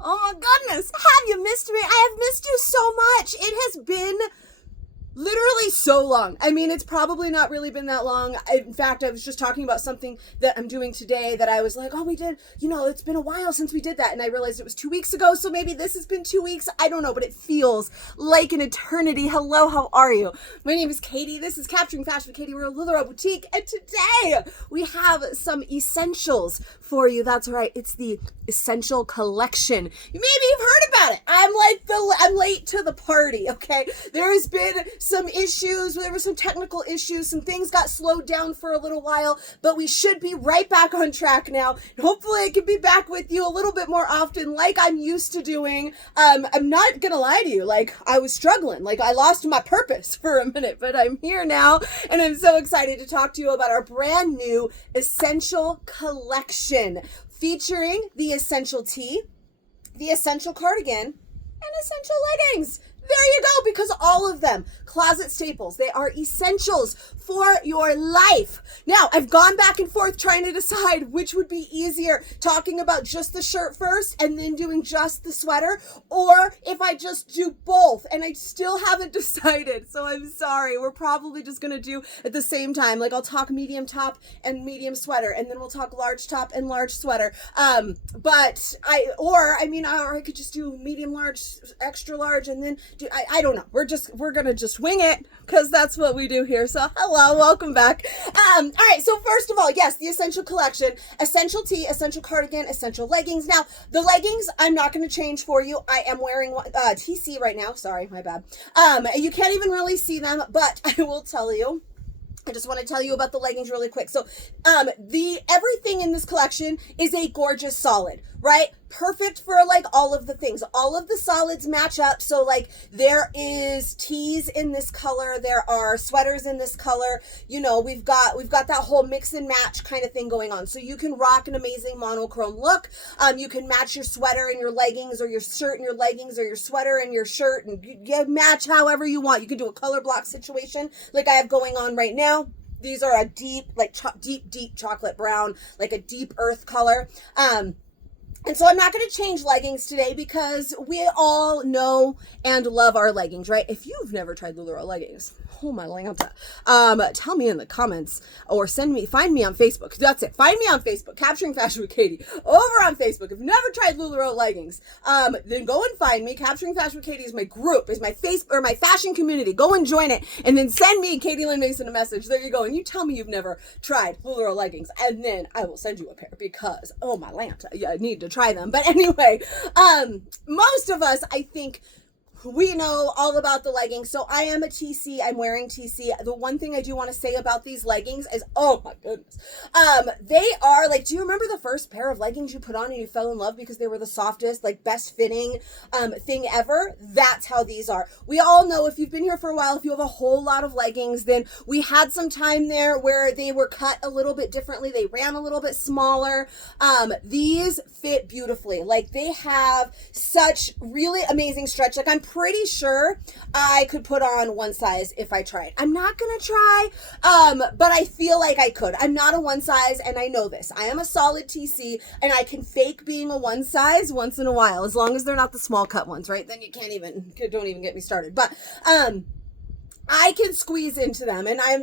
Oh my goodness, have you missed me? I have missed you so much. It has been literally so long. I mean, it's probably not really been that long. In fact, I was just talking about something that I'm doing today that I was like, oh, we did, it's been a while since we did that. And I realized it was 2 weeks ago. So maybe this has been 2 weeks. I don't know, but it feels like an eternity. Hello, how are you? My name is Katie. This is Capturing Fashion with Katie. We're a LuLaRoe boutique. And today we have some essentials for you. That's right. It's the Essential Collection. Maybe you've heard about it. I'm late to the party. Okay. There has been some issues. There were some technical issues. Some things got slowed down for a little while, but we should be right back on track now. Hopefully I can be back with you a little bit more often like I'm used to doing. I'm not gonna lie to you. Like, I was struggling. Like, I lost my purpose for a minute, but I'm here now and I'm so excited to talk to you about our brand new Essential Collection featuring the Essential Tee, the Essential Cardigan, and Essential Leggings. There you go, because all of them, closet staples, they are essentials for your life. Now, I've gone back and forth trying to decide which would be easier, talking about just the shirt first and then doing just the sweater, or if I just do both, and I still haven't decided, so I'm sorry. We're probably just gonna do at the same time. Like, I'll talk medium top and medium sweater, and then we'll talk large top and large sweater. Or I could just do medium, large, extra large, and then I don't know. We're gonna just wing it because that's what we do here. So hello, welcome back. All right. So first of all, yes, the Essential Collection, Essential Tee, Essential Cardigan, Essential Leggings. Now the leggings, I'm not going to change for you. I am wearing TC right now. Sorry, my bad. You can't even really see them, but I will tell you. I just want to tell you about the leggings really quick. So, everything in this collection is a gorgeous solid, right? Perfect for like all of the things. All of the solids match up. So like there is tees in this color. There are sweaters in this color. We've got that whole mix and match kind of thing going on. So you can rock an amazing monochrome look. You can match your sweater and your leggings, or your shirt and your leggings, or your sweater and your shirt, and you match however you want. You can do a color block situation like I have going on right now. These are a deep, like deep chocolate brown, like a deep earth color. And so I'm not going to change leggings today because we all know and love our leggings, right? If you've never tried LuLaRoe leggings, oh my Lanta, tell me in the comments or find me on Facebook. That's it. Find me on Facebook, Capturing Fashion with Katie, over on Facebook. If you've never tried LuLaRoe leggings, then go and find me. Capturing Fashion with Katie is my group, is my or my fashion community. Go and join it, and then send me, Katie Lynn Mason, a message. There you go. And you tell me you've never tried LuLaRoe leggings, and then I will send you a pair because, oh my Lanta, yeah, I need to try them. But anyway, most of us, I think, we know all about the leggings. So I am a TC. I'm wearing TC. The one thing I do want to say about these leggings is, oh my goodness, they are like, do you remember the first pair of leggings you put on and you fell in love because they were the softest, like best fitting thing ever? That's how these are. We all know, if you've been here for a while, if you have a whole lot of leggings, then we had some time there where they were cut a little bit differently. They ran a little bit smaller. These fit beautifully. Like, they have such really amazing stretch. Like, I'm pretty sure I could put on one size if I tried. I'm not gonna try, but I feel like I could. I'm not a one size, and I know this. I am a solid TC, and I can fake being a one size once in a while, as long as they're not the small cut ones, right? Then don't even get me started. But I can squeeze into them, and I'm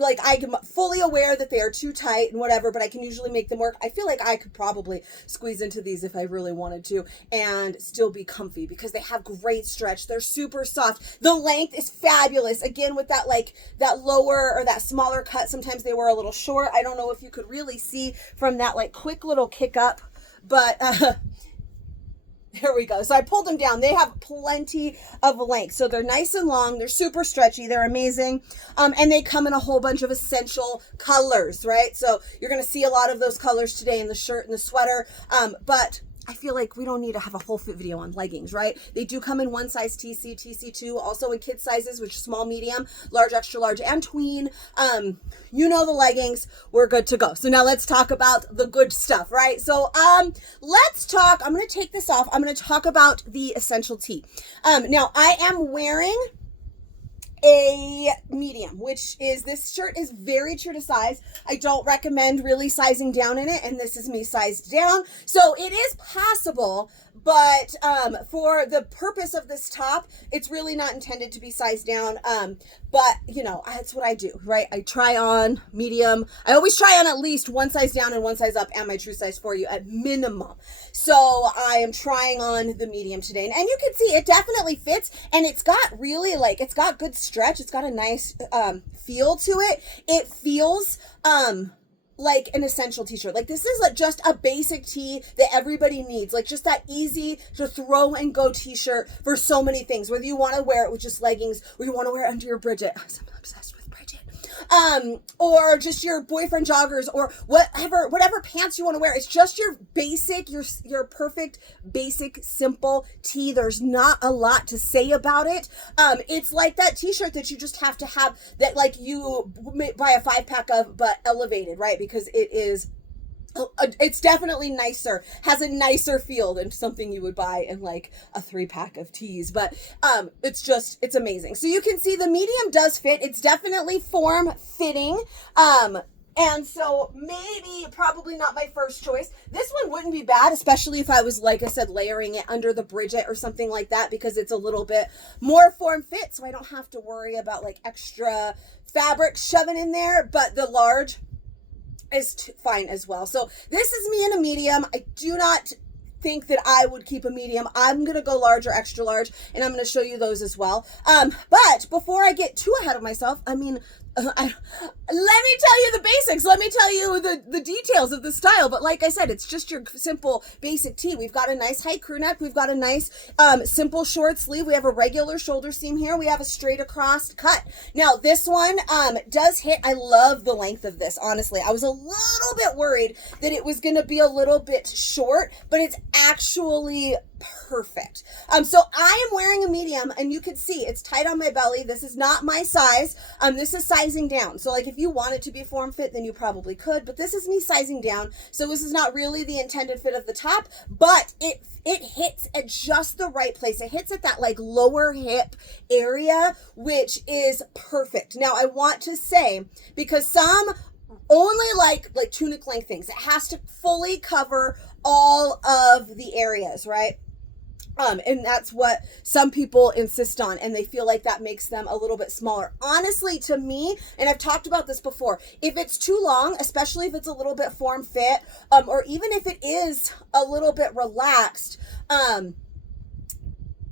fully aware that they are too tight and whatever, but I can usually make them work. I feel like I could probably squeeze into these if I really wanted to and still be comfy because they have great stretch. They're super soft. The length is fabulous. Again, with that lower or that smaller cut, sometimes they were a little short. I don't know if you could really see from that quick little kick up, but there we go. So I pulled them down. They have plenty of length. So they're nice and long. They're super stretchy. They're amazing. And they come in a whole bunch of essential colors, right? So you're going to see a lot of those colors today in the shirt and the sweater. But I feel like we don't need to have a whole fit video on leggings, right? They do come in one size TC, TC2, also in kid sizes, which is small, medium, large, extra large, and tween. You know the leggings, we're good to go. So now let's talk about the good stuff, right? So let's talk, I'm going to take this off. I'm going to talk about the Essential Tee. Now I am wearing a medium, which is, this shirt is very true to size. I don't recommend really sizing down in it, and this is me sized down. So it is passable, but for the purpose of this top, it's really not intended to be sized down. But you know, that's what I do, right? I try on medium. I always try on at least one size down and one size up, and my true size for you at minimum. So I am trying on the medium today, and you can see it definitely fits, and it's got really, like, it's got good stretch. It's got a nice feel to it. It feels like an essential t-shirt. Like, this is like just a basic tee that everybody needs, like just that easy to throw and go t-shirt for so many things, whether you want to wear it with just leggings or you want to wear it under your Bridget. I'm obsessed with Bridget. Or just your boyfriend joggers, or whatever pants you want to wear. It's just your basic, your perfect basic simple tee. There's not a lot to say about it. It's like that t-shirt that you just have to have, that like you buy a 5-pack of, but elevated, right? Because it is, it's definitely nicer, has a nicer feel than something you would buy in like a 3-pack of tees. But it's amazing. So you can see the medium does fit. It's definitely form fitting. And so maybe probably not my first choice. This one wouldn't be bad, especially if I was, like I said, layering it under the Bridget or something like that, because it's a little bit more form fit, so I don't have to worry about like extra fabric shoving in there. But the large is fine as well. So this is me in a medium. I do not think that I would keep a medium. I'm going to go large or extra large, and I'm going to show you those as well. But before I get too ahead of myself, I mean, let me tell you the basics. Let me tell you the details of the style. But like I said, it's just your simple basic tee. We've got a nice high crew neck. We've got a nice simple short sleeve. We have a regular shoulder seam here. We have a straight across cut. Now this one does hit. I love the length of this. Honestly, I was a little bit worried that it was going to be a little bit short, but it's actually perfect. So I am wearing a medium, and you can see it's tight on my belly. This is not my size. This is sizing down. So like if you want it to be form fit, then you probably could, but this is me sizing down. So this is not really the intended fit of the top, but it hits at just the right place. It hits at that like lower hip area, which is perfect. Now I want to say, because some only like tunic length things, it has to fully cover all of the areas, right? And that's what some people insist on, and they feel like that makes them a little bit smaller. Honestly, to me, and I've talked about this before, if it's too long, especially if it's a little bit form fit, or even if it is a little bit relaxed,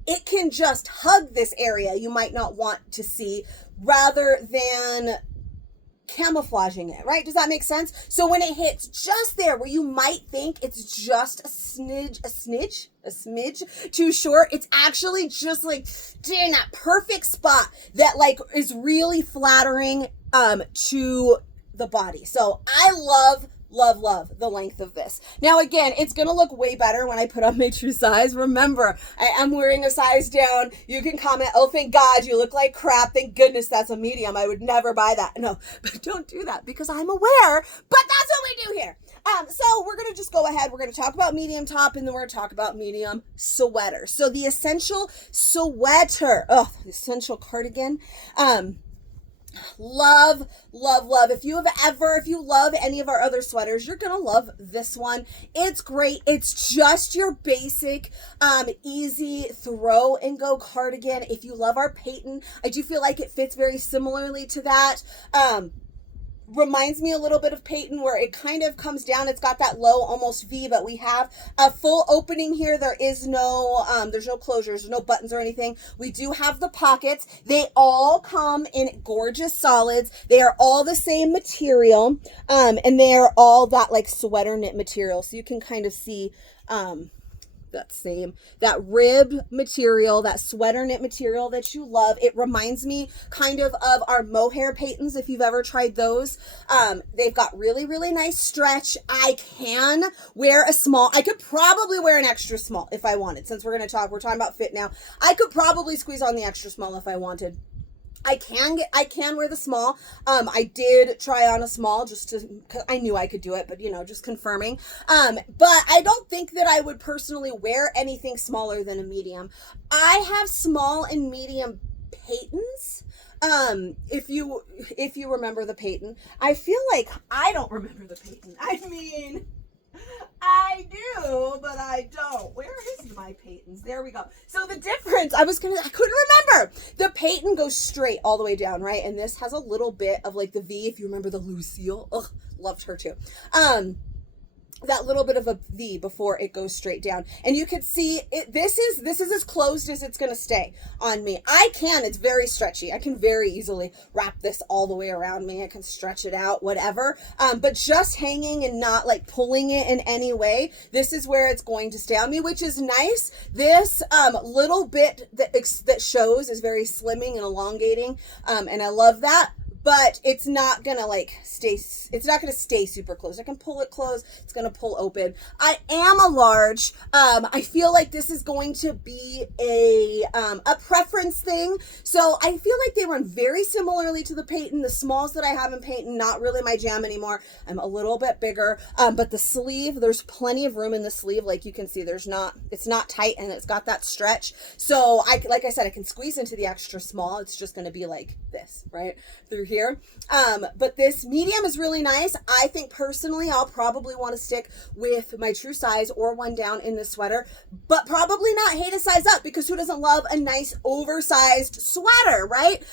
it can just hug this area you might not want to see, rather than camouflaging it, right? Does that make sense? So when it hits just there where you might think it's just a smidge too short, it's actually just like in that perfect spot that like is really flattering to the body. So I love the length of this. Now again, it's gonna look way better when I put on my true size. Remember, I am wearing a size down. You can comment, oh thank God you look like crap, thank goodness that's a medium, I would never buy that. No, but don't do that, because I'm aware, but that's what we do here. So we're gonna just go ahead, we're gonna talk about medium top, and then we're gonna talk about medium sweater. So the essential sweater, the essential cardigan, love. If you love any of our other sweaters, you're gonna love this one. It's great. It's just your basic easy throw and go cardigan. If you love our Peyton, I do feel like it fits very similarly to that. Reminds me a little bit of Peyton, where it kind of comes down. It's got that low almost V, but we have a full opening here. There is no there's no closures, there's no buttons or anything. We do have the pockets. They all come in gorgeous solids. They are all the same material, and they are all that like sweater knit material, so you can kind of see that rib material, that sweater knit material that you love. It reminds me kind of our mohair Peytons, if you've ever tried those. They've got really, really nice stretch. I can wear a small. I could probably wear an extra small if I wanted. Since we're talking about fit now, I could probably squeeze on the extra small if I wanted. I can wear the small. I did try on a small just to, cause I knew I could do it, but just confirming. But I don't think that I would personally wear anything smaller than a medium. I have small and medium Peytons. If you remember the Peyton, I feel like I don't remember the Peyton. I mean, I do, but I don't. Where is my Peytons? There we go. So the difference, I couldn't remember. The Peyton goes straight all the way down, right? And this has a little bit of like the V, if you remember the Lucille. Ugh, loved her too. That little bit of a V before it goes straight down. And you can see it, this is as closed as it's going to stay on me. It's very stretchy. I can very easily wrap this all the way around me. I can stretch it out, whatever. But just hanging and not like pulling it in any way, this is where it's going to stay on me, which is nice. This little bit that shows is very slimming and elongating. And I love that. But it's not gonna stay super close. I can pull it close. It's gonna pull open. I am a large. I feel like this is going to be a preference thing. So I feel like they run very similarly to the Peyton. The smalls that I have in Peyton, not really my jam anymore. I'm a little bit bigger. But the sleeve, there's plenty of room in the sleeve. Like you can see, it's not tight and it's got that stretch. So like I said, I can squeeze into the extra small. It's just gonna be like this, right? Through here. But this medium is really nice. I think personally I'll probably want to stick with my true size or one down in this sweater, but probably not hate a size up, because who doesn't love a nice oversized sweater, right?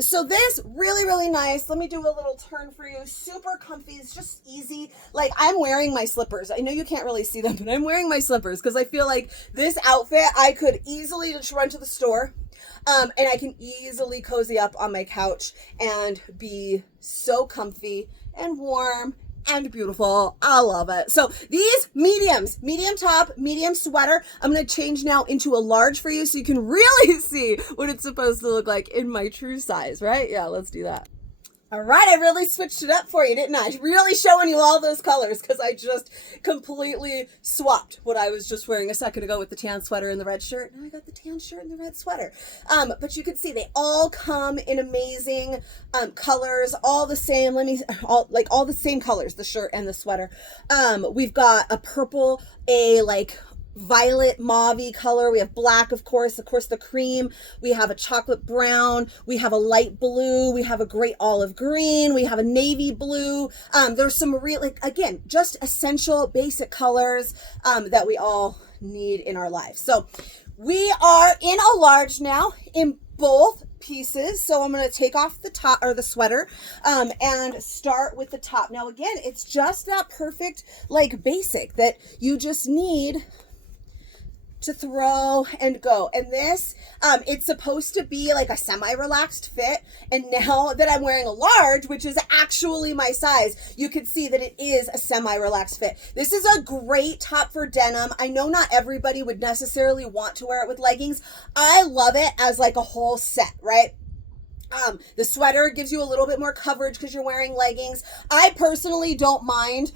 So this really, really nice. Let me do a little turn for you. Super comfy. It's just easy. Like I'm wearing my slippers. I know you can't really see them, but I'm wearing my slippers because I feel like this outfit, I could easily just run to the store. And I can easily cozy up on my couch and be so comfy and warm and beautiful. I love it. So these mediums, medium top, medium sweater, I'm going to change now into a large for you so you can really see what it's supposed to look like in my true size, right? Yeah, let's do that. All right, I really switched it up for you, didn't I? Really showing you all those colors because I just completely swapped what I was just wearing a second ago with the tan sweater and the red shirt. Now I got the tan shirt and the red sweater. But you can see they all come in amazing colors, all the same. All the same colors, the shirt and the sweater. We've got a purple, a violet mauve color. We have black, of course, the cream. We have a chocolate brown. We have a light blue. We have a great olive green. We have a navy blue. There's some again, just essential basic colors that we all need in our lives. So we are in a large now in both pieces. So I'm going to take off the top or the sweater and start with the top. Now again, it's just that perfect basic that you just need to throw and go. And this, it's supposed to be like a semi-relaxed fit. And now that I'm wearing a large, which is actually my size, you can see that it is a semi-relaxed fit. This is a great top for denim. I know not everybody would necessarily want to wear it with leggings. I love it as like a whole set, right? The sweater gives you a little bit more coverage because you're wearing leggings. I personally don't mind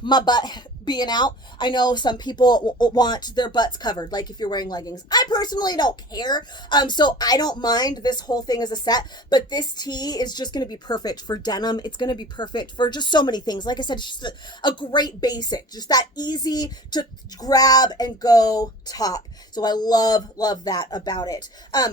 my butt being out. I know some people want their butts covered, like if you're wearing leggings. I personally don't care. So I don't mind this whole thing as a set, but this tee is just going to be perfect for denim. It's going to be perfect for just so many things. Like I said, it's just a great basic, just that easy to grab and go top. So I love that about it.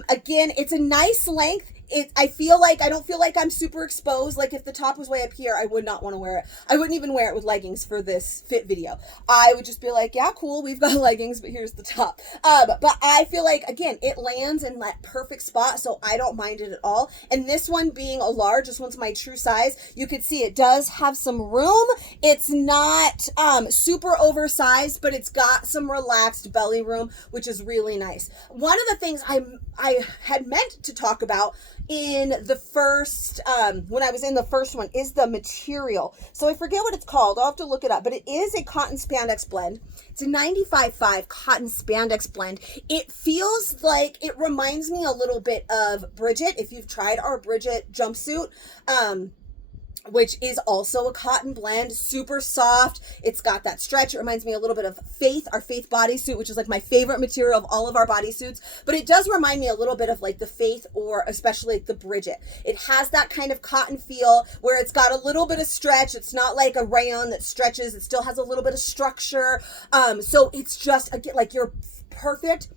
Again, it's a nice length. I don't feel like I'm super exposed. Like if the top was way up here, I would not want to wear it. I wouldn't even wear it with leggings for this fit video. I would just be like, yeah, cool, we've got leggings, but here's the top. But I feel like, again, it lands in that perfect spot, so I don't mind it at all. And this one being a large, this one's my true size. You can see it does have some room. It's not super oversized, but it's got some relaxed belly room, which is really nice. One of the things I had meant to talk about in the first, when I was in the first one, is the material. So I forget what it's called. I'll have to look it up, but it is a cotton spandex blend. It's a 95.5 cotton spandex blend. It feels like, it reminds me a little bit of Bridget, if you've tried our Bridget jumpsuit, which is also a cotton blend, super soft. It's got that stretch. It reminds me a little bit of Faith, our Faith bodysuit, which is like my favorite material of all of our bodysuits. But it does remind me a little bit of like the Faith or especially the Bridget. It has that kind of cotton feel where it's got a little bit of stretch. It's not like a rayon that stretches. It still has a little bit of structure. So it's just like your perfect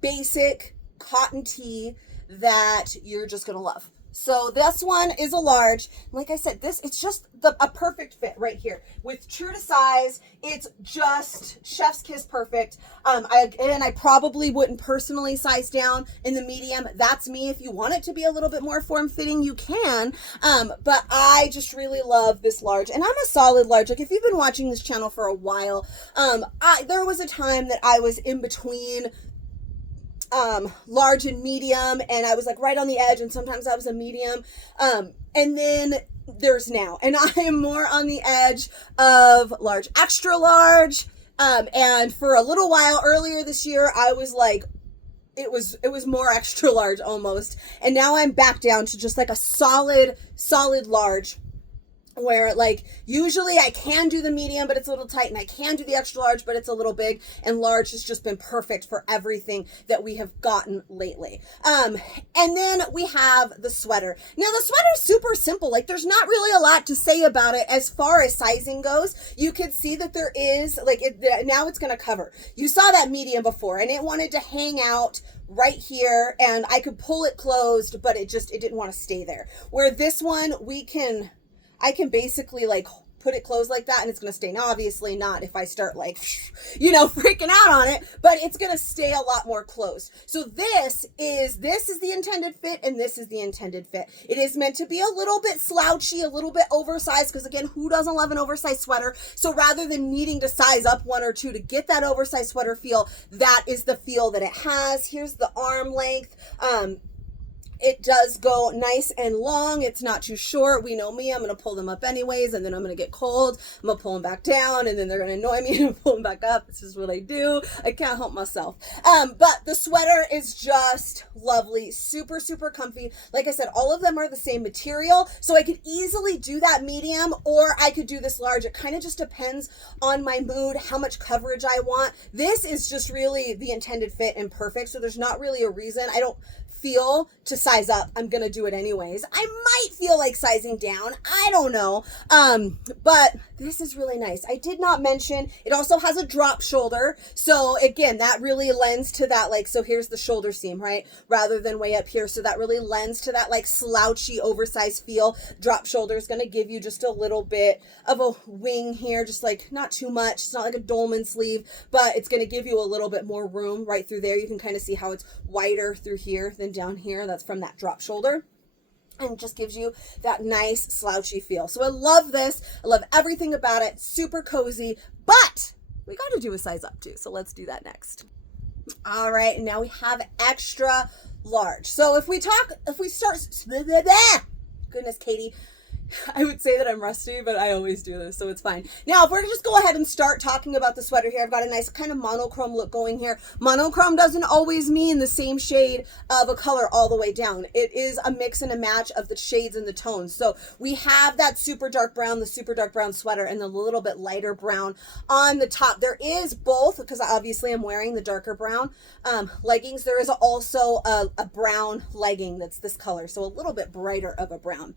basic cotton tee that you're just gonna love. So this one is a large. Like I said, it's just a perfect fit right here. With true to size, it's just chef's kiss perfect. I probably wouldn't personally size down in the medium. That's me. If you want it to be a little bit more form-fitting, you can. But I just really love this large. And I'm a solid large. Like if you've been watching this channel for a while, there was a time that I was in between large and medium, and I was like right on the edge, and sometimes I was a medium, and then there's now, and I am more on the edge of large, extra large, and for a little while earlier this year I was like, it was more extra large almost, and now I'm back down to just like a solid large, where like usually I can do the medium but it's a little tight, and I can do the extra large but it's a little big, and large has just been perfect for everything that we have gotten lately. And then we have the sweater. Now the sweater is super simple. Like there's not really a lot to say about it as far as sizing goes. You can see that there is like now it's going to cover. You saw that medium before and it wanted to hang out right here, and I could pull it closed, but it didn't want to stay there. Where this one, I can basically like put it closed like that and it's going to stay. Now, obviously not if I start like, freaking out on it, but it's going to stay a lot more closed. So this is the intended fit, and this is the intended fit. It is meant to be a little bit slouchy, a little bit oversized, because again, who doesn't love an oversized sweater? So rather than needing to size up one or two to get that oversized sweater feel, that is the feel that it has. Here's the arm length. It does go nice and long. It's not too short. We know me. I'm going to pull them up anyways, and then I'm going to get cold. I'm going to pull them back down, and then they're going to annoy me and pull them back up. This is what I do. I can't help myself. But the sweater is just lovely. Super, super comfy. Like I said, all of them are the same material, so I could easily do that medium, or I could do this large. It kind of just depends on my mood, how much coverage I want. This is just really the intended fit and perfect, so there's not really a reason. I don't feel to size up. I'm gonna do it anyways. I might feel like sizing down, I don't know, but this is really nice. I did not mention it also has a drop shoulder, so again, that really lends to that, like, so here's the shoulder seam, right, rather than way up here, so that really lends to that like slouchy oversized feel. Drop shoulder is going to give you just a little bit of a wing here, just like not too much. It's not like a dolman sleeve, but it's going to give you a little bit more room right through there. You can kind of see how it's wider through here than down here. That's from that drop shoulder, and it just gives you that nice slouchy feel. So I love this. I love everything about it. Super cozy, but we got to do a size up too. So let's do that next. All right, and now we have extra large. So if we start, goodness, Katie, I would say that I'm rusty, but I always do this, so it's fine. Now, if we're to just go ahead and start talking about the sweater here, I've got a nice kind of monochrome look going here. Monochrome doesn't always mean the same shade of a color all the way down. It is a mix and a match of the shades and the tones. So we have that super dark brown, the super dark brown sweater, and the little bit lighter brown on the top. There is both, because obviously I'm wearing the darker brown leggings. There is also a brown legging that's this color, so a little bit brighter of a brown.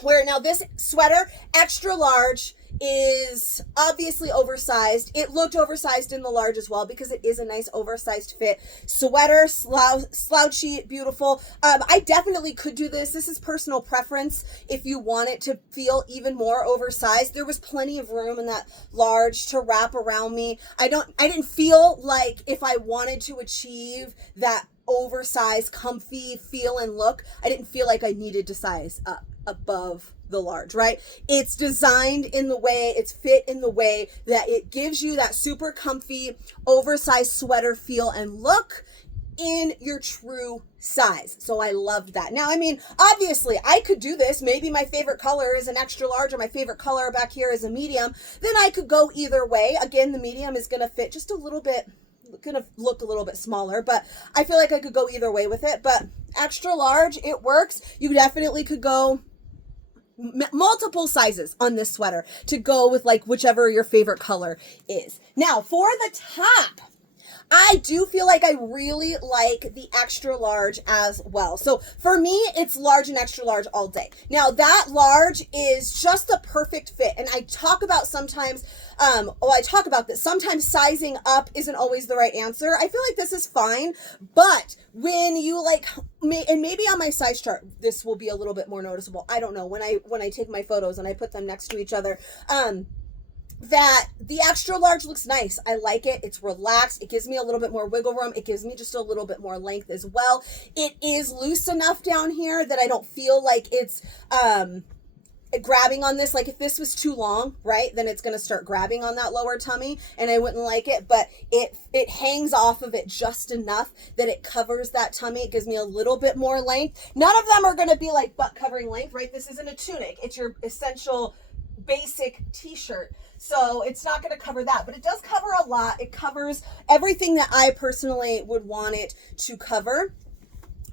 Where now this sweater, extra large, is obviously oversized. It looked oversized in the large as well because it is a nice oversized fit sweater, slouchy, beautiful. I definitely could do this. This is personal preference. If you want it to feel even more oversized, there was plenty of room in that large to wrap around me. I didn't feel like if I wanted to achieve that oversized, comfy feel and look, I didn't feel like I needed to size up above the large, right? It's designed in the way, it's fit in the way that it gives you that super comfy, oversized sweater feel and look in your true size. So I loved that. Now, I mean, obviously I could do this. Maybe my favorite color is an extra large, or my favorite color back here is a medium. Then I could go either way. Again, the medium is going to fit just a little bit, gonna look a little bit smaller, but I feel like I could go either way with it. But extra large, it works. You definitely could go multiple sizes on this sweater to go with like whichever your favorite color is. Now for the top, I I do feel like I really like the extra large as well. So for me, it's large and extra large all day. Now that large is just the perfect fit. And I talk about sometimes, I talk about this. Sometimes sizing up isn't always the right answer. I feel like this is fine, but when you like, and maybe on my size chart, this will be a little bit more noticeable. I don't know, when I take my photos and I put them next to each other, that the extra large looks nice. I like it. It's relaxed. It gives me a little bit more wiggle room. It gives me just a little bit more length as well. It is loose enough down here that I don't feel like it's grabbing on this. Like if this was too long, right, then it's going to start grabbing on that lower tummy and I wouldn't like it, but it hangs off of it just enough that it covers that tummy. It gives me a little bit more length. None of them are going to be like butt covering length, right? This isn't a tunic. It's your essential basic t-shirt, so it's not going to cover that, but it does cover a lot. It covers everything that I personally would want it to cover,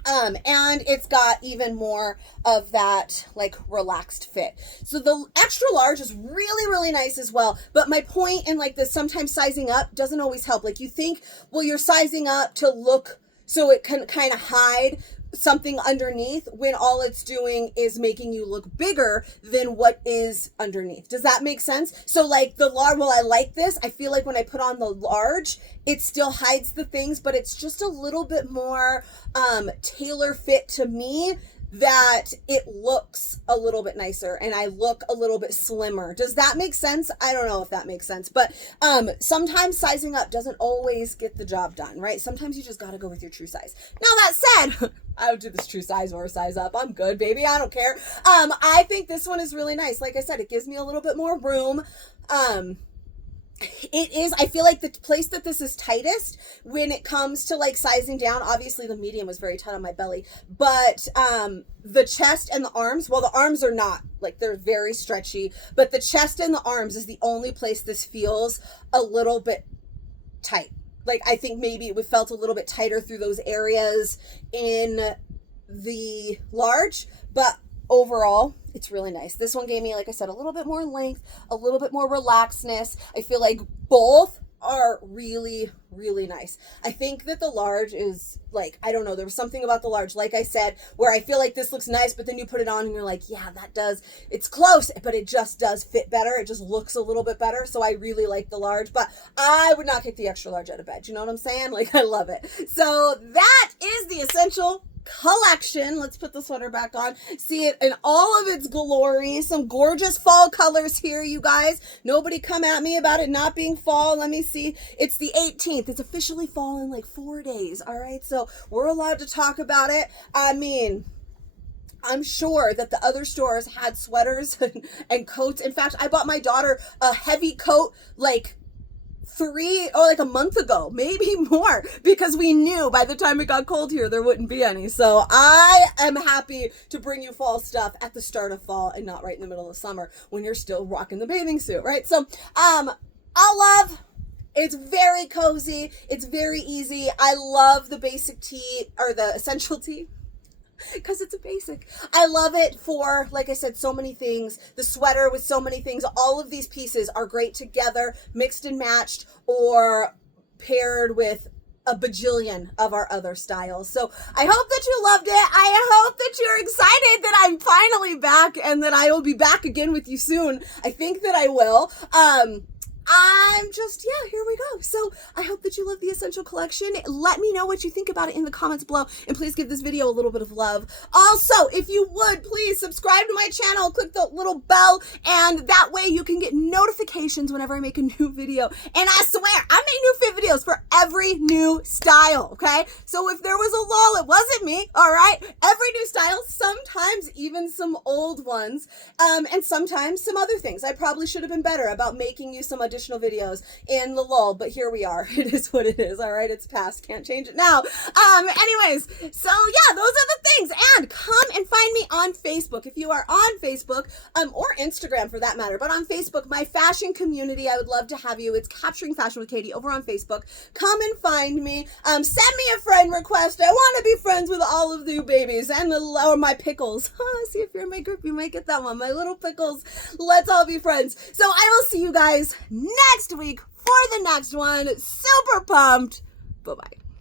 and it's got even more of that like relaxed fit. So the extra large is really, really nice as well. But my point in like this, sometimes sizing up doesn't always help. Like you think, well, you're sizing up to look so it can kind of hide something underneath, when all it's doing is making you look bigger than what is underneath. Does that make sense? So like the large, well, I like this. I feel like when I put on the large, it still hides the things, but it's just a little bit more tailor fit to me, that it looks a little bit nicer and I look a little bit slimmer. Does that make sense? I don't know if that makes sense, but sometimes sizing up doesn't always get the job done, right? Sometimes you just got to go with your true size. Now that said, I would do this true size or size up. I'm good, baby. I don't care. I think this one is really nice. Like I said, it gives me a little bit more room. It is, I feel like the place that this is tightest when it comes to like sizing down, obviously the medium was very tight on my belly, but the chest and the arms, well, the arms are not, like they're very stretchy, but the chest and the arms is the only place this feels a little bit tight. Like I think maybe it felt a little bit tighter through those areas in the large, but overall, it's really nice. This one gave me, like I said, a little bit more length, a little bit more relaxedness. I feel like both are really, really nice. I think that the large is like, I don't know, there was something about the large, like I said, where I feel like this looks nice, but then you put it on and you're like, yeah, that does, it's close, but it just does fit better. It just looks a little bit better. So I really like the large, but I would not kick the extra large out of bed. You know what I'm saying? Like, I love it. So that is the Essential collection. Let's put the sweater back on. See it in all of its glory. Some gorgeous fall colors here, you guys. Nobody come at me about it not being fall. Let me see. It's the 18th. It's officially fall in like 4 days. All right. So we're allowed to talk about it. I mean, I'm sure that the other stores had sweaters and coats. In fact, I bought my daughter a heavy coat like a month ago, maybe more, because we knew by the time it got cold here there wouldn't be any. So I am happy to bring you fall stuff at the start of fall and not right in the middle of summer when you're still rocking the bathing suit, right? So I love, it's very cozy, it's very easy. I love the basic tee, or the essential tee, because it's a basic. I love it for, like I said, so many things. The sweater with so many things. All of these pieces are great together, mixed and matched, or paired with a bajillion of our other styles. So I hope that you loved it. I hope that you're excited that I'm finally back and that I will be back again with you soon. I think that I will. I'm just, yeah, here we go. So I hope that you love the Essential collection. Let me know what you think about it in the comments below, and please give this video a little bit of love. Also, if you would, please subscribe to my channel, click the little bell, and that way you can get notifications whenever I make a new video. And I swear, I make new fit videos for every new style, okay? So if there was a lull, it wasn't me, all right? Every new style, sometimes even some old ones, and sometimes some other things. I probably should have been better about making you some additional videos in the lull, but here we are. It is what it is. All right, it's past, can't change it now. Anyways, so yeah, those are the things. And come and find me on Facebook if you are on Facebook, or Instagram for that matter. But on Facebook, my fashion community, I would love to have you. It's Capturing Fashion with Katie over on Facebook. Come and find me. Send me a friend request. I want to be friends with all of you babies and or my pickles. See if you're in my group, you might get that one. My little pickles. Let's all be friends. So I will see you guys next week for the next one. Super pumped. Bye-bye.